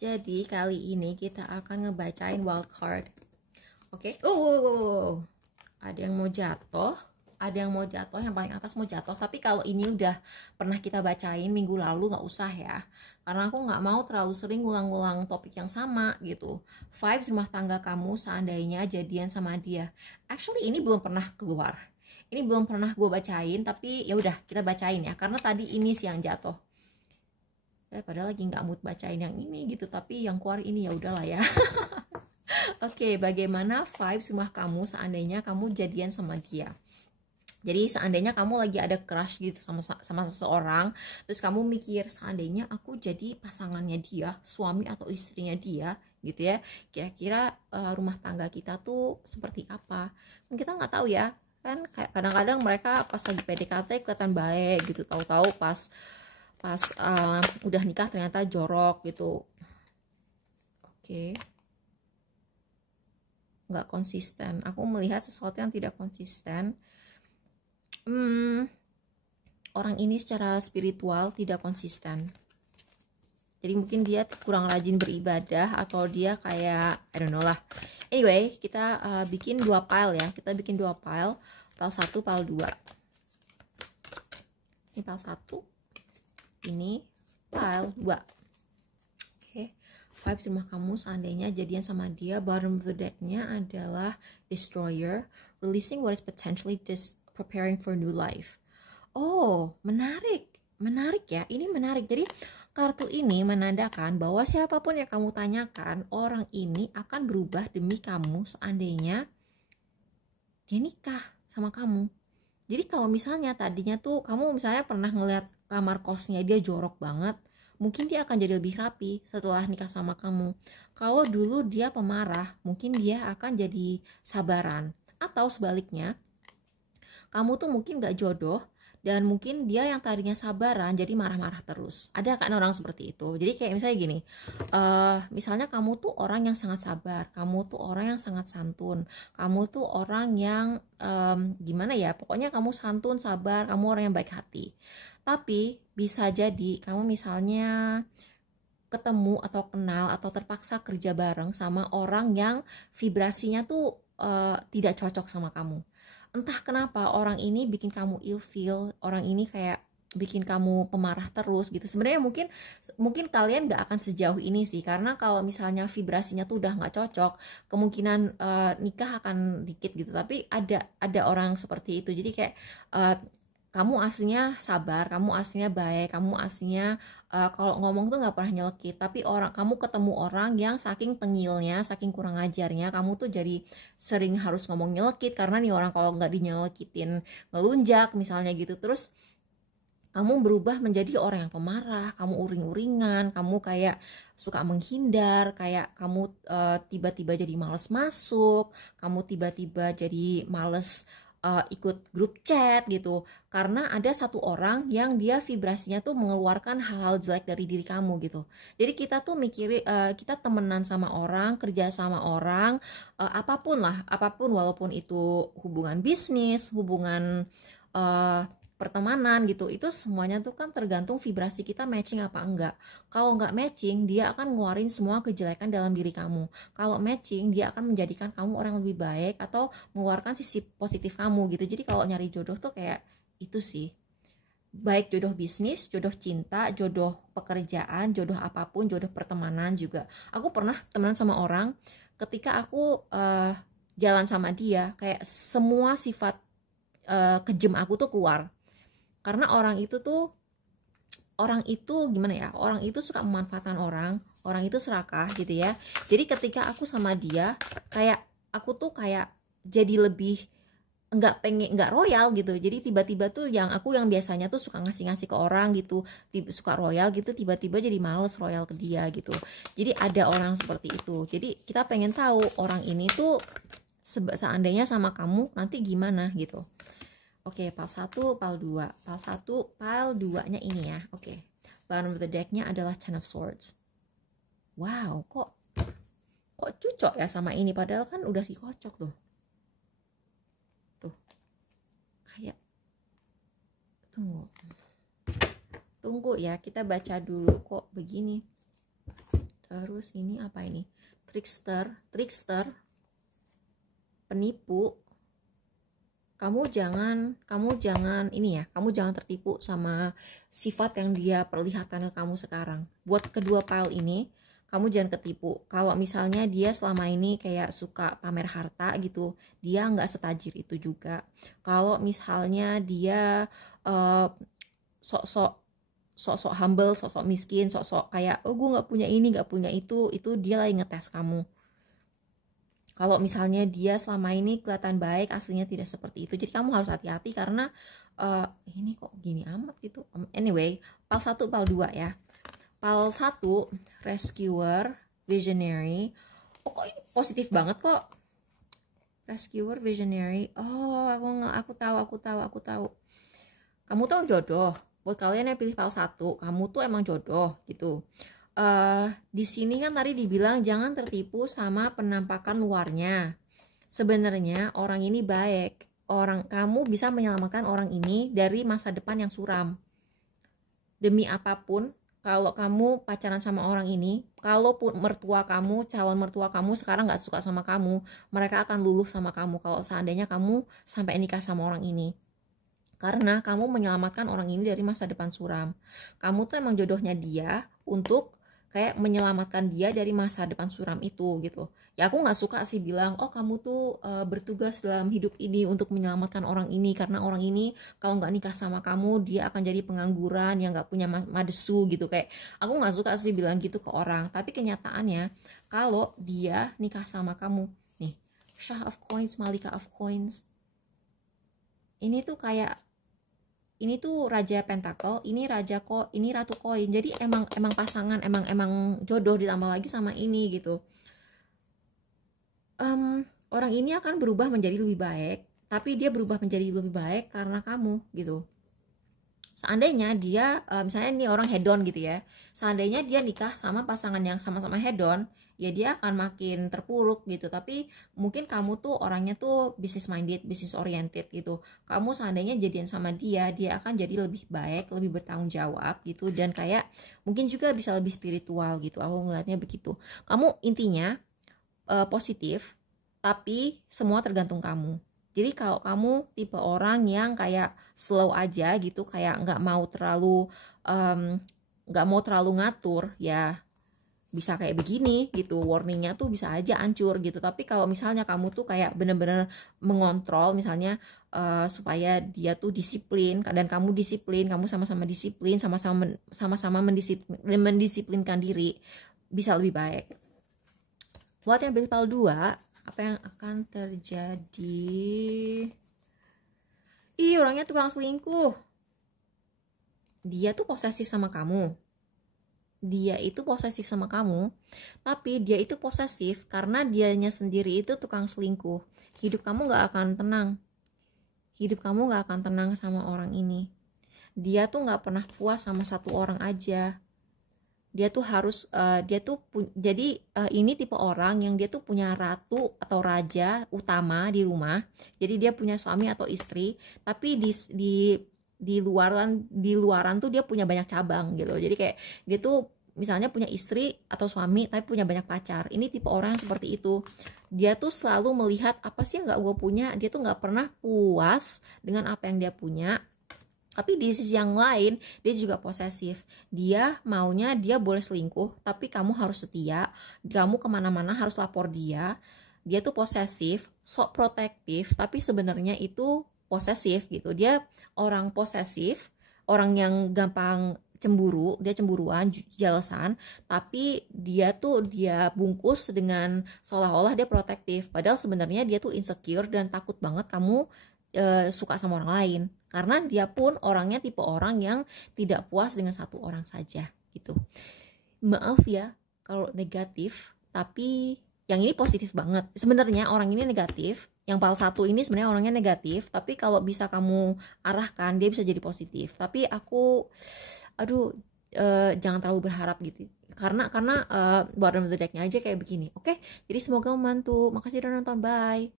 Jadi kali ini kita akan ngebacain wild card. Oke. Ada yang mau jatuh, yang paling atas mau jatuh. Tapi kalau ini udah pernah kita bacain minggu lalu, nggak usah ya. Karena aku nggak mau terlalu sering ngulang-ngulang topik yang sama gitu. Vibes rumah tangga kamu seandainya jadian sama dia. Actually ini belum pernah keluar. Ini belum pernah gue bacain, tapi ya udah kita bacain ya. Karena tadi ini sih yang jatuh. Padahal lagi nggak mood bacain yang ini gitu, tapi yang keluar ini ya udahlah ya. Oke, bagaimana vibes rumah kamu seandainya kamu jadian sama dia? Jadi seandainya kamu lagi ada crush gitu sama seseorang, terus kamu mikir seandainya aku jadi pasangannya dia, suami atau istrinya dia, gitu ya. Kira-kira rumah tangga kita tuh seperti apa? Kan kita nggak tahu ya. Kan kadang-kadang mereka pas lagi PDKT kelihatan baik gitu, tahu-tahu pas udah nikah ternyata jorok gitu. Oke. Nggak konsisten. Aku melihat sesuatu yang tidak konsisten. Orang ini secara spiritual tidak konsisten. Jadi mungkin dia kurang rajin beribadah, atau dia kayak I don't know lah. Anyway, kita bikin 2 pile ya. Kita bikin 2 pile. Pile 1, pile 2. Ini pile 1. Ini pile 2. Oke. Vibes rumah kamu seandainya jadian sama dia. Bottom of the deck-nya adalah Destroyer, releasing what is potentially preparing for new life. Oh, menarik ya, ini menarik. Jadi kartu ini menandakan bahwa siapapun yang kamu tanyakan, orang ini akan berubah demi kamu seandainya dia nikah sama kamu. Jadi kalau misalnya tadinya tuh kamu misalnya pernah ngeliat kamar kosnya dia jorok banget, mungkin dia akan jadi lebih rapi setelah nikah sama kamu. Kalau dulu dia pemarah, mungkin dia akan jadi sabaran. Atau sebaliknya, kamu tuh mungkin gak jodoh, dan mungkin dia yang tadinya sabaran jadi marah-marah terus. Ada kan orang seperti itu. Jadi kayak misalnya gini, misalnya kamu tuh orang yang sangat sabar, kamu tuh orang yang sangat santun, kamu tuh orang yang gimana ya, pokoknya kamu santun, sabar, kamu orang yang baik hati. Tapi bisa jadi kamu misalnya ketemu atau kenal atau terpaksa kerja bareng sama orang yang vibrasinya tuh tidak cocok sama kamu. Entah kenapa orang ini bikin kamu ilfeel, orang ini kayak bikin kamu pemarah terus gitu. Sebenarnya mungkin kalian gak akan sejauh ini sih, karena kalau misalnya vibrasinya tuh udah gak cocok, kemungkinan nikah akan dikit gitu. Tapi ada orang seperti itu. Jadi kayak kamu aslinya sabar, kamu aslinya baik, kamu aslinya kalau ngomong tuh nggak pernah nyelekit, tapi kamu ketemu orang yang saking tengilnya, saking kurang ajarnya, kamu tuh jadi sering harus ngomong nyelekit, karena nih orang kalau nggak dinyelekitin ngelunjak misalnya gitu. Terus kamu berubah menjadi orang yang pemarah, kamu uring-uringan, kamu kayak suka menghindar, kayak kamu tiba-tiba jadi males masuk, kamu tiba-tiba jadi males ikut grup chat gitu, karena ada satu orang yang dia vibrasinya tuh mengeluarkan hal-hal jelek dari diri kamu gitu. Jadi kita tuh kita temenan sama orang, kerja sama orang, apapun walaupun itu hubungan bisnis, hubungan pertemanan gitu, itu semuanya tuh kan tergantung vibrasi kita matching apa enggak. Kalau enggak matching, dia akan ngeluarin semua kejelekan dalam diri kamu. Kalau matching, dia akan menjadikan kamu orang lebih baik atau mengeluarkan sisi positif kamu gitu. Jadi kalau nyari jodoh tuh kayak itu sih, baik jodoh bisnis, jodoh cinta, jodoh pekerjaan, jodoh apapun, jodoh pertemanan juga. Aku pernah temenan sama orang, ketika aku jalan sama dia, kayak semua sifat kejem aku tuh keluar. Karena orang itu gimana ya, orang itu suka memanfaatkan orang itu serakah gitu ya. Jadi ketika aku sama dia, kayak aku tuh kayak jadi lebih nggak royal gitu. Jadi tiba-tiba tuh yang biasanya tuh suka ngasih ke orang gitu, suka royal gitu, tiba-tiba jadi males royal ke dia gitu. Jadi ada orang seperti itu. Jadi kita pengen tahu orang ini tuh seandainya sama kamu nanti gimana gitu. Oke, pile 1, pile 2. Pile 1, pile 2-nya ini ya. Oke. Bottom of the deck-nya adalah Ten of Swords. Wow, kok cocok ya sama ini, padahal kan udah dikocok tuh. Tuh. Kayak Tunggu ya, kita baca dulu kok begini. Terus ini apa ini? Trickster, penipu. Kamu jangan ini ya, kamu jangan tertipu sama sifat yang dia perlihatkan ke kamu sekarang. Buat kedua pile ini, kamu jangan ketipu. Kalau misalnya dia selama ini kayak suka pamer harta gitu, dia nggak setajir itu juga. Kalau misalnya dia sok-sok humble, sok-sok miskin, sok-sok kayak gue nggak punya ini, nggak punya itu dia lagi ngetes kamu. Kalau misalnya dia selama ini kelihatan baik, aslinya tidak seperti itu. Jadi kamu harus hati-hati karena ini kok gini amat gitu. Anyway, pal 1, pal 2 ya. Pal 1, rescuer, visionary. Oh, kok ini positif banget kok. Rescuer, visionary. Oh, aku tahu. Kamu tuh jodoh. Buat kalian yang pilih pal 1, kamu tuh emang jodoh gitu. Di sini kan tadi dibilang jangan tertipu sama penampakan luarnya. Sebenarnya orang ini baik. Kamu bisa menyelamatkan orang ini dari masa depan yang suram. Demi apapun, kalau kamu pacaran sama orang ini, kalaupun calon mertua kamu sekarang nggak suka sama kamu, mereka akan luluh sama kamu kalau seandainya kamu sampai nikah sama orang ini. Karena kamu menyelamatkan orang ini dari masa depan suram. Kamu tuh emang jodohnya dia untuk kayak menyelamatkan dia dari masa depan suram itu gitu. Ya aku nggak suka sih bilang, oh kamu tuh bertugas dalam hidup ini untuk menyelamatkan orang ini, karena orang ini kalau nggak nikah sama kamu dia akan jadi pengangguran yang nggak punya madesu gitu. Kayak aku nggak suka sih bilang gitu ke orang. Tapi kenyataannya kalau dia nikah sama kamu, nih Shah of Coins, Malika of Coins, ini tuh kayak ini tuh Raja Pentacle, ini ini Ratu Koin. Jadi emang pasangan, emang jodoh, ditambah lagi sama ini gitu. Orang ini akan berubah menjadi lebih baik, tapi dia berubah menjadi lebih baik karena kamu gitu. Seandainya dia misalnya ini orang hedon gitu ya, seandainya dia nikah sama pasangan yang sama-sama hedon, ya dia akan makin terpuruk gitu. Tapi mungkin kamu tuh orangnya tuh business minded, business oriented gitu. Kamu seandainya jadian sama dia akan jadi lebih baik, lebih bertanggung jawab gitu, dan kayak mungkin juga bisa lebih spiritual gitu. Aku ngeliatnya begitu. Kamu intinya positif, tapi semua tergantung kamu. Jadi kalau kamu tipe orang yang kayak slow aja gitu, kayak nggak mau terlalu ngatur, ya bisa kayak begini gitu, warningnya tuh bisa aja hancur gitu. Tapi kalau misalnya kamu tuh kayak bener-bener mengontrol, misalnya supaya dia tuh disiplin dan kamu disiplin, kamu sama-sama disiplin, sama-sama mendisiplinkan diri, bisa lebih baik. Buat yang pilih pal 2, apa yang akan terjadi? Orangnya tukang selingkuh. Dia tuh posesif sama kamu. Tapi dia itu posesif karena dianya sendiri itu tukang selingkuh. Hidup kamu gak akan tenang sama orang ini. Dia tuh gak pernah puas sama satu orang aja. Dia tuh harus ini tipe orang yang dia tuh punya ratu atau raja utama di rumah. Jadi dia punya suami atau istri, tapi di luaran tuh dia punya banyak cabang gitu. Jadi kayak dia tuh misalnya punya istri atau suami tapi punya banyak pacar. Ini tipe orang yang seperti itu. Dia tuh selalu melihat apa sih yang nggak gue punya. Dia tuh nggak pernah puas dengan apa yang dia punya. Tapi di sisi yang lain dia juga posesif. Dia maunya dia boleh selingkuh, tapi kamu harus setia. Kamu kemana-mana harus lapor dia. Dia tuh posesif, sok protektif, tapi sebenarnya itu posesif gitu. Dia orang posesif, orang yang gampang cemburu, dia cemburuan, jelesan, tapi dia bungkus dengan seolah-olah dia protektif. Padahal sebenarnya dia tuh insecure dan takut banget kamu suka sama orang lain, karena dia pun orangnya tipe orang yang tidak puas dengan satu orang saja gitu. Maaf ya kalau negatif, tapi yang ini positif banget. Sebenarnya orang ini negatif, yang pal 1 ini sebenarnya orangnya negatif, tapi kalau bisa kamu arahkan dia bisa jadi positif. Tapi aku jangan terlalu berharap gitu, karena bottom of the deck-nya aja kayak begini. Oke, jadi semoga membantu. Makasih udah nonton, bye.